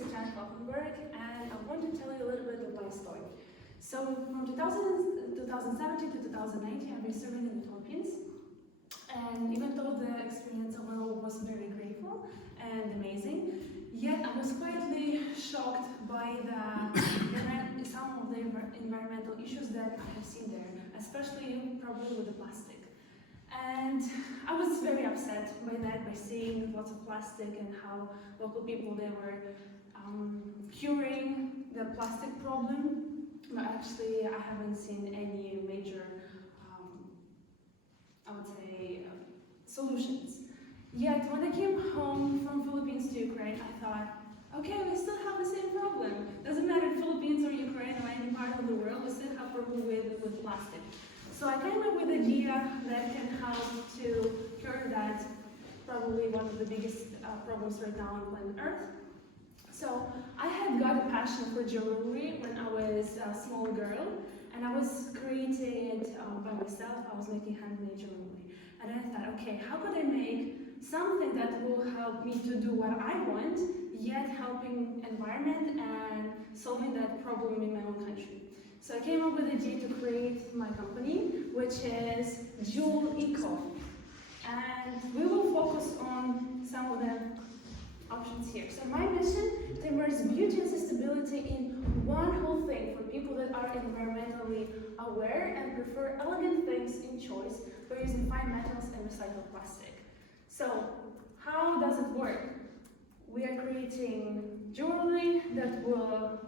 and I want to tell you a little bit of my story. So from 2017 to 2019, I've been serving in the Philippines, and even though the experience overall was very grateful and amazing, yet I was quietly shocked by some of the environmental issues that I have seen there, especially probably with the plastic. And I was very upset by that, by seeing lots of plastic and how local people, they were curing the plastic problem. But actually, I haven't seen any major, I would say, solutions. Yet, when I came home from Philippines to Ukraine, I thought, okay, we still have the same problem. Doesn't matter if Philippines or Ukraine or any part of the world, we still have problem with plastic. So I came up with an idea that can help to cure that, probably one of the biggest problems right now on planet Earth. So I had got a passion for jewelry when I was a small girl, and I was creating it by myself. I was making handmade jewelry. And I thought, okay, how could I make something that will help me to do what I want, yet helping environment and solving that problem in my own country. So I came up with the idea to create my company, which is Jeweleco. And we will focus on some of the options here. So my mission is to immerse beauty and sustainability in one whole thing for people that are environmentally aware and prefer elegant things in choice by using fine metals and recycled plastic. So how does it work? We are creating jewelry that will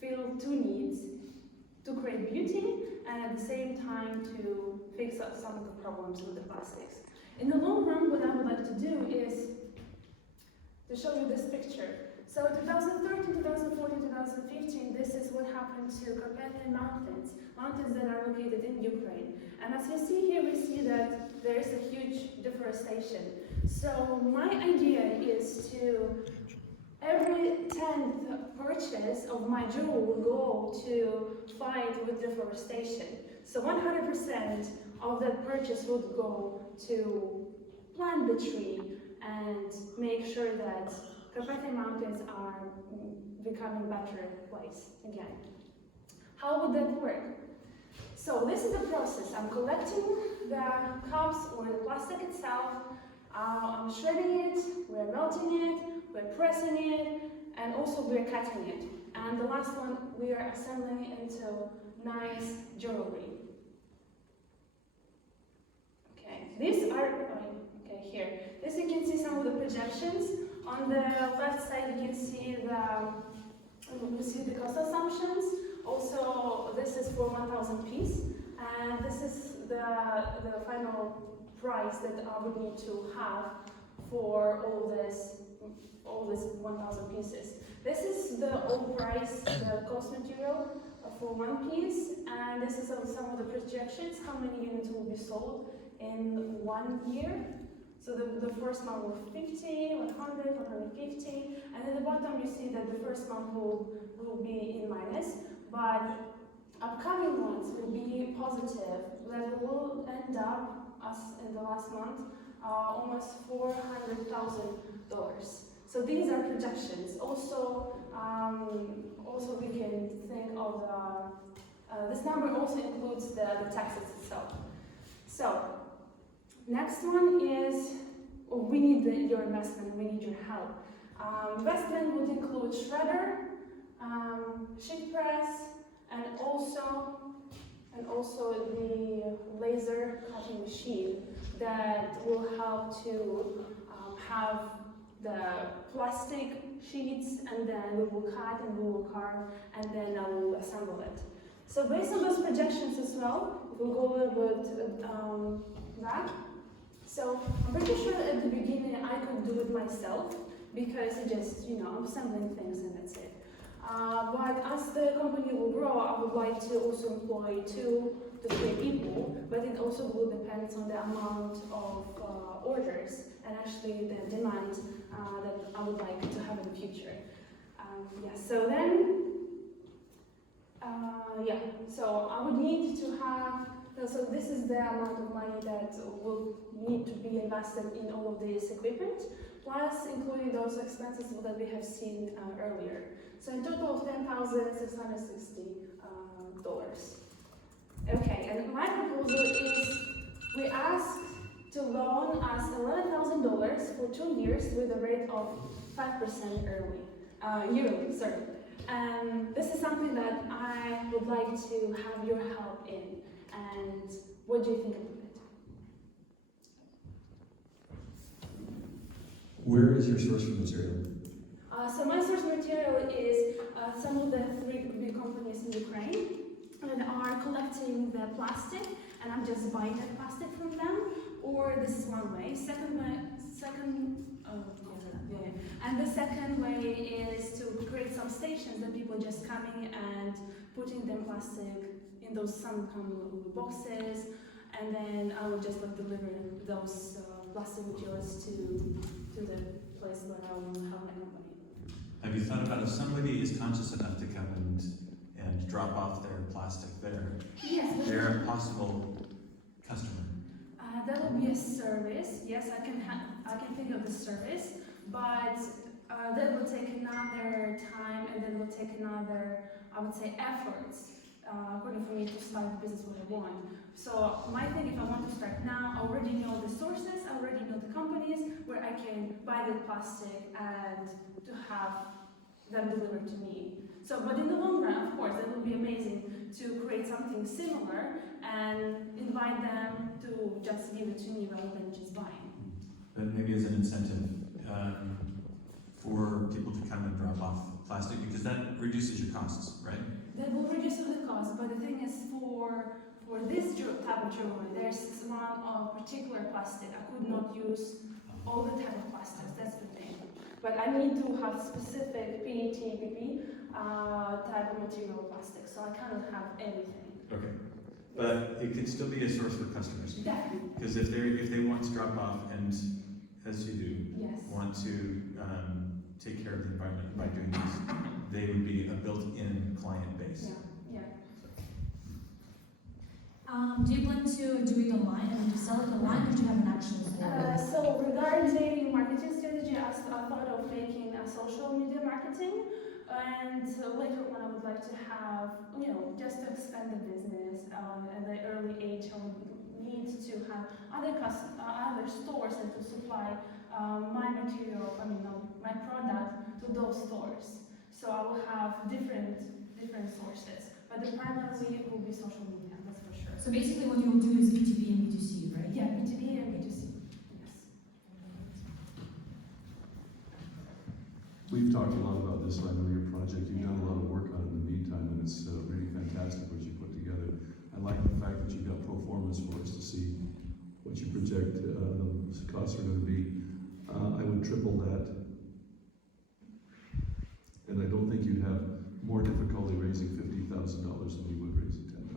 fill two needs: to create beauty and at the same time to fix up some of the problems with the plastics. In the long run, what I would like to do is to show you this picture. So 2013, 2014, 2015, this is what happened to Carpathian mountains that are located in Ukraine. And as you see here, we see that there is a huge deforestation. So my idea is to every 10th purchase of my jewel will go to fight with deforestation. So 100% of that purchase would go to plant the tree and make sure that Carpathian Mountains are becoming a better place again. How would that work? So this is the process. I'm collecting the cups or the plastic itself. I'm shredding it, we're melting it, we're pressing it, and also we're cutting it. And the last one, we are assembling it into nice jewelry. Okay, these are, here. This you can see some of the projections. On the left side, you can see the cost assumptions. Also, this is for 1,000 piece, and this is the final price that I would need to have for all this 1,000 pieces. This is the old price, the cost material for one piece, and this is some of the projections, how many units will be sold in 1 year. So the first month will 50, 100, 150, and at the bottom you see that the first month will be in minus, but upcoming ones will be positive, that will end up, as in the last month, almost $400,000. So these are projections. Also we can think of this number also includes the taxes itself. So next one is, we need your investment, we need your help. Investment would include shredder, sheet press, and also the laser cutting machine that will help to have the plastic sheets, and then we will cut and we will carve, and then I will assemble it. So based on those projections as well, we'll go a little bit back. So I'm pretty sure at the beginning I could do it myself, because it just, I'm assembling things and that's it. But as the company will grow, I would like to also employ 2 to 3 people, but it also will depend on the amount of orders and actually the demand that I would like to have in the future. So then, so I would need to have, so this is the amount of money that will need to be invested in all of this equipment. plus including those expenses that we have seen earlier. So in total of $10,660. Okay, and my proposal is we ask to loan us $11,000 for 2 years with a rate of 5% yearly. And this is something that I would like to have your help in. And what do you think about it? Where is your source for material? So my source material is some of the 3 big companies in Ukraine that are collecting the plastic, and I'm just buying that plastic from them. Or this is one way. And the second way is to create some stations that people just coming and putting them plastic in those some boxes, and then I will just deliver those plastic materials to the place where I will have my company. Have you thought about if somebody is conscious enough to come and drop off their plastic there? Yes. They're a possible customer. That will be a service. Yes, I can think of the service, but that will take another time, and then will take another, I would say, efforts according for me to start the business what I want. So my thing, if I want to start now, I already know the sources, I already know the companies where I can buy the plastic and to have them delivered to me. So, but in the long run, of course, that would be amazing to create something similar and invite them to just give it to me rather than just buying. But maybe as an incentive for people to come and drop off plastic, because that reduces your costs, right? That will reduce the cost, but the thing is for this type of jewelry, there's one particular plastic. I could not use all the type of plastics, that's the thing. But I need to have specific PET, PP type of material plastic, so I cannot have everything. Okay. But it could still be a source for customers. Definitely. Because if they want to drop off and, as you do, Yes. want to take care of the environment by doing this, they would be a built-in client base. Yeah. Do you plan to do it online and to sell it online, or do you have an actual store? So regarding marketing strategy, I thought of making a social media marketing, and later on I would like to have, just to expand the business. At the early age, I would need to have other stores that will supply my material, my product to those stores. So I will have different sources, but the primary will be social media, that's for sure. So basically what you will do is B2B and B2C, right? Yeah, B2B and B2C, yes. We've talked a lot about this, I know your project, you've done a lot of work on it in the meantime, and it's really fantastic what you put together. I like the fact that you got pro formas for us to see what you project the costs are going to be. I would triple that, and I don't think you'd have more difficulty raising $50,000 than you would raising $10,000.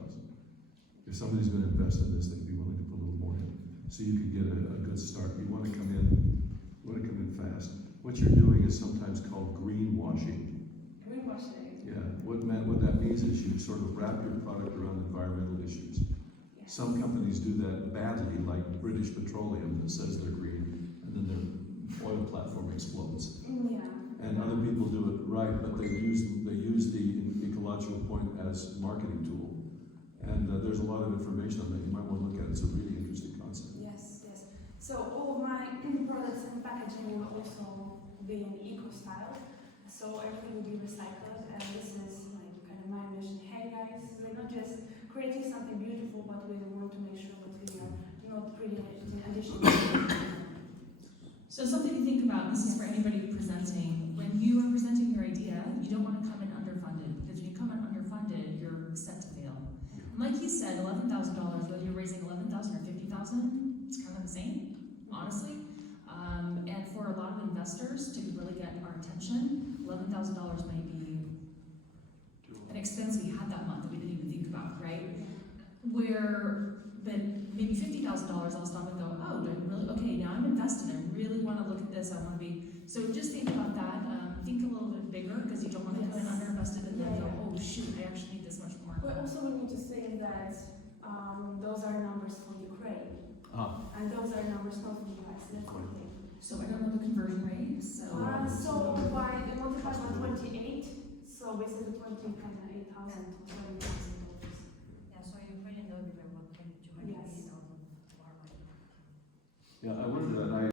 If somebody's going to invest in this, they'd be willing to put a little more in, so you could get a good start. You want to come in fast. What you're doing is sometimes called greenwashing. Greenwashing. Yeah, what that means is you sort of wrap your product around environmental issues. Yes. Some companies do that badly, like British Petroleum that says they're green, and then their oil platform explodes. Yeah. And other people do it right, but they use the ecological point as a marketing tool. And there's a lot of information on that. You might want to look at it. It's a really interesting concept. Yes. So all of my products and packaging will also be in eco style. So everything will be recycled, and this is kind of my mission. Hey guys, we're not just creating something beautiful, but we want to make sure that we are not creating additional. So something to think about, this is for anybody presenting, when you are presenting your idea, you don't want to come in underfunded, because when you come in underfunded, you're set to fail. And like you said, $11,000, whether you're raising $11,000 or $50,000, it's kind of the same, honestly. And for a lot of investors to really get our attention, $11,000 might be an expense we had that month that we didn't even think about, right? Where then maybe $50,000, I'll stop and go, oh, do I really? Okay, now I'm invested. I really want to look at this. I want to be. So just think about that. Think a little bit bigger, because you don't want to come in underinvested and then go, oh shoot, I actually need this much more. But also we need to think that those are numbers for Ukraine, and those are numbers not for the US. That's the thing. So I don't know the conversion rate, so. So by the multiplied by 28, so basically 28,000 to $20,000. Yeah, so you really know the what, like 280,000 Yes. more money. Yeah, I wonder that,